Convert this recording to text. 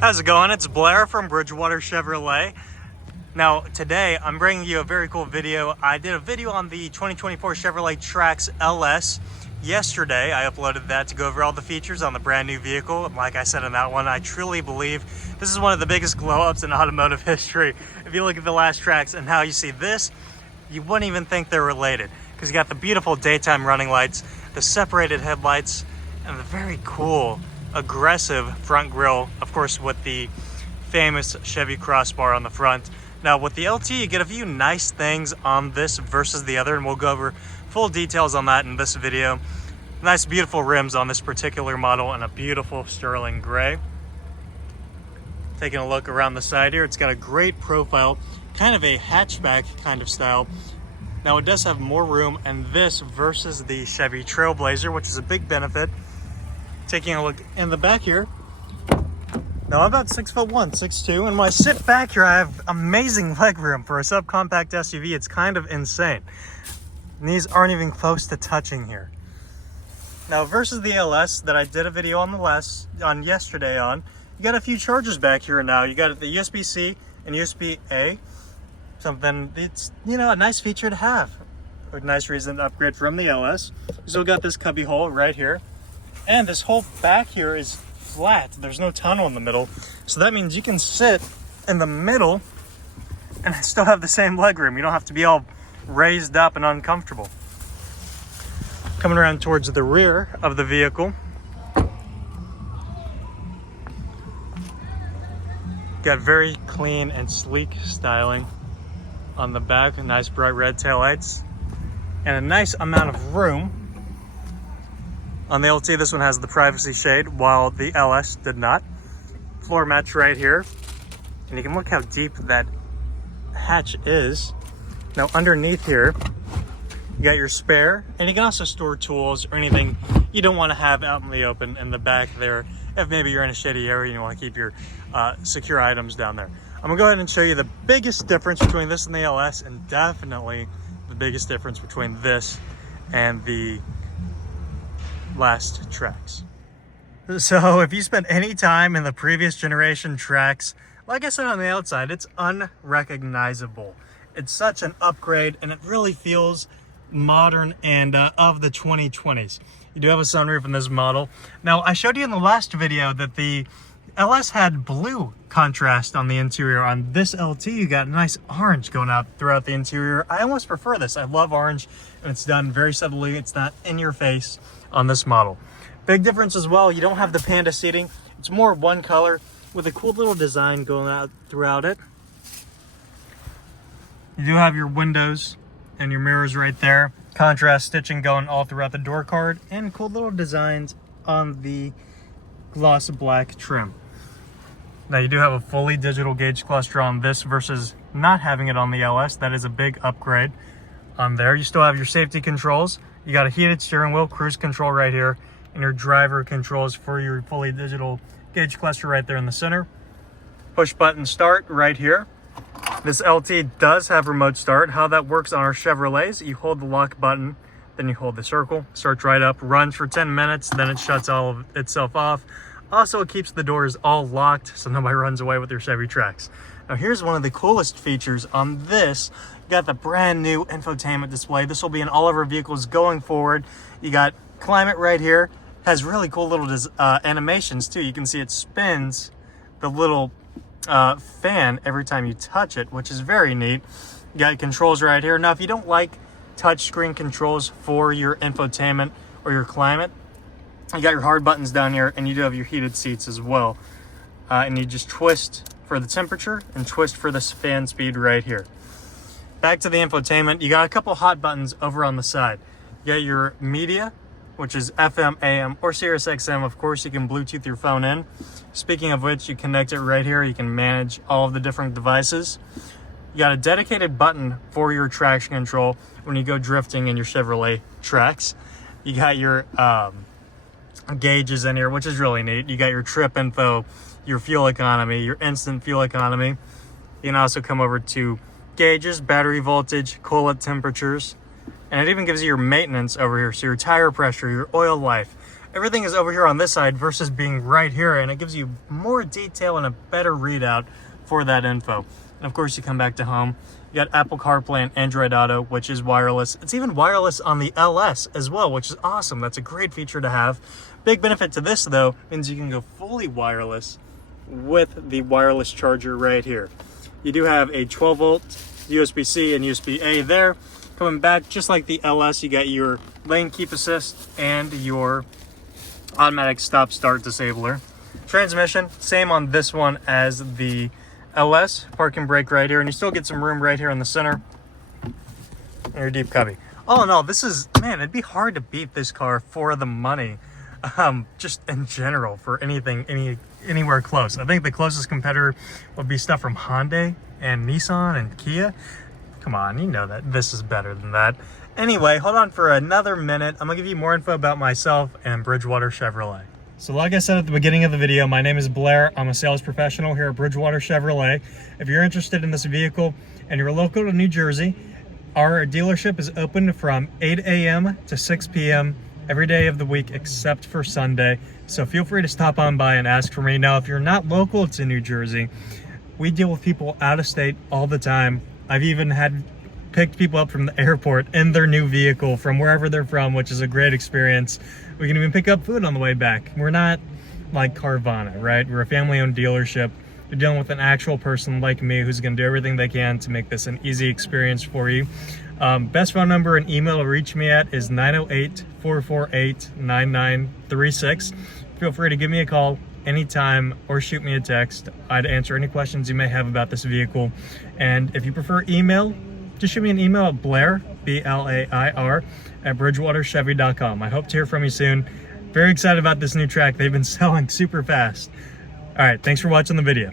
How's it going? It's Blair from Bridgewater Chevrolet. Now today I'm bringing you a very cool video. I did a video on the 2024 Chevrolet Trax LS. Yesterday I uploaded that to go over all the features on the brand new vehicle. Like I said in that one, I truly believe this is one of the biggest glow ups in automotive history. If you look at the last Trax and how you see this, you wouldn't even think they're related, because you got the beautiful daytime running lights, the separated headlights, and the very cool aggressive front grille, of course with the famous Chevy crossbar on the front. Now with the LT, you get a few nice things on this versus the other, and we'll go over full details on that in this video. Nice beautiful rims on this particular model and a beautiful sterling gray. Taking a look around the side here, it's got a great profile, kind of a hatchback kind of style. Now it does have more room and this versus the Chevy Trailblazer, which is a big benefit. Taking a look in the back here, now I'm about 6'1", 6'2", and when I sit back here, I have amazing leg room for a subcompact SUV. It's kind of insane. Knees aren't even close to touching here. Now versus the LS that I did a video on yesterday on, you got a few chargers back here now. You got the USB-C and USB-A. Something it's, you know, a nice feature to have. A nice reason to upgrade from the LS. You still got this cubby hole right here. And this whole back here is flat. There's no tunnel in the middle. So that means you can sit in the middle and still have the same legroom. You don't have to be all raised up and uncomfortable. Coming around towards the rear of the vehicle, got very clean and sleek styling on the back. Nice bright red taillights and a nice amount of room. On the LT, this one has the privacy shade, while the LS did not. Floor mats right here. And you can look how deep that hatch is. Now underneath here, you got your spare, and you can also store tools or anything you don't want to have out in the open in the back there. If maybe you're in a shady area and you want to keep your secure items down there. I'm gonna go ahead and show you the biggest difference between this and the LS, and definitely the biggest difference between this and the last Trax. So if you spent any time in the previous generation Trax, like I said on the outside, it's unrecognizable. It's such an upgrade and it really feels modern and of the 2020s. You do have a sunroof in this model. Now I showed you in the last video that the LS had blue contrast on the interior. On this LT, you got nice orange going out throughout the interior. I almost prefer this. I love orange, and it's done very subtly. It's not in your face on this model. Big difference as well, you don't have the panda seating. It's more one color with a cool little design going out throughout it. You do have your windows and your mirrors right there. Contrast stitching going all throughout the door card, and cool little designs on the gloss black trim. Now you do have a fully digital gauge cluster on this versus not having it on the LS. That is a big upgrade on there. You still have your safety controls. You got a heated steering wheel, cruise control right here, and your driver controls for your fully digital gauge cluster right there in the center. Push button start right here. This LT does have remote start. How that works on our Chevrolets, you hold the lock button, then you hold the circle, starts right up, runs for 10 minutes, then it shuts all of itself off. Also, it keeps the doors all locked so nobody runs away with your Chevy Trax. Now here's one of the coolest features on this. You got the brand new infotainment display. This will be in all of our vehicles going forward. You got climate right here. Has really cool little animations too. You can see it spins the little fan every time you touch it, which is very neat. You got controls right here. Now if you don't like touchscreen controls for your infotainment or your climate, you got your hard buttons down here, and you do have your heated seats as well. And you just twist for the temperature and twist for this fan speed right here. Back to the infotainment, you got a couple hot buttons over on the side. You got your media, which is FM, AM, or Sirius XM. Of course, you can Bluetooth your phone in. Speaking of which, you connect it right here. You can manage all of the different devices. You got a dedicated button for your traction control when you go drifting in your Chevrolet Trax. You got your gauges in here, which is really neat. You got your trip info, your fuel economy, your instant fuel economy. You can also come over to gauges, battery voltage, coolant temperatures, and it even gives you your maintenance over here. So your tire pressure, your oil life, everything is over here on this side versus being right here, and it gives you more detail and a better readout for that info. And of course, you come back to home, you got Apple CarPlay and Android Auto, which is wireless. It's even wireless on the LS as well, which is awesome. That's a great feature to have. Big benefit to this, though, means you can go fully wireless with the wireless charger right here. You do have a 12-volt USB-C and USB-A there. Coming back, just like the LS, you got your lane keep assist and your automatic stop-start disabler. Transmission, same on this one as the LS. Park and brake right here, and you still get some room right here in the center. And your deep cubby. All in all, this is, man, it'd be hard to beat this car for the money. Just in general, for anything, anywhere close. I think the closest competitor would be stuff from Hyundai and Nissan and Kia. Come on, you know that this is better than that. Anyway, hold on for another minute. I'm gonna give you more info about myself and Bridgewater Chevrolet. So like I said at the beginning of the video, my name is Blair. I'm a sales professional here at Bridgewater Chevrolet. If you're interested in this vehicle and you're local to New Jersey, our dealership is open from 8 a.m. to 6 p.m. every day of the week except for Sunday. So feel free to stop on by and ask for me. Now, if you're not local to New Jersey, we deal with people out of state all the time. I've even had picked people up from the airport in their new vehicle from wherever they're from, which is a great experience. We can even pick up food on the way back. We're not like Carvana, right? We're a family-owned dealership. You're dealing with an actual person like me who's going to do everything they can to make this an easy experience for you. Best phone number and email to reach me at is 908-448-9936. Feel free to give me a call anytime or shoot me a text. I'd answer any questions you may have about this vehicle. And if you prefer email, just shoot me an email at Blair, B-L-A-I-R, at bridgewaterchevy.com. I hope to hear from you soon. Very excited about this new track. They've been selling super fast. All right, thanks for watching the video.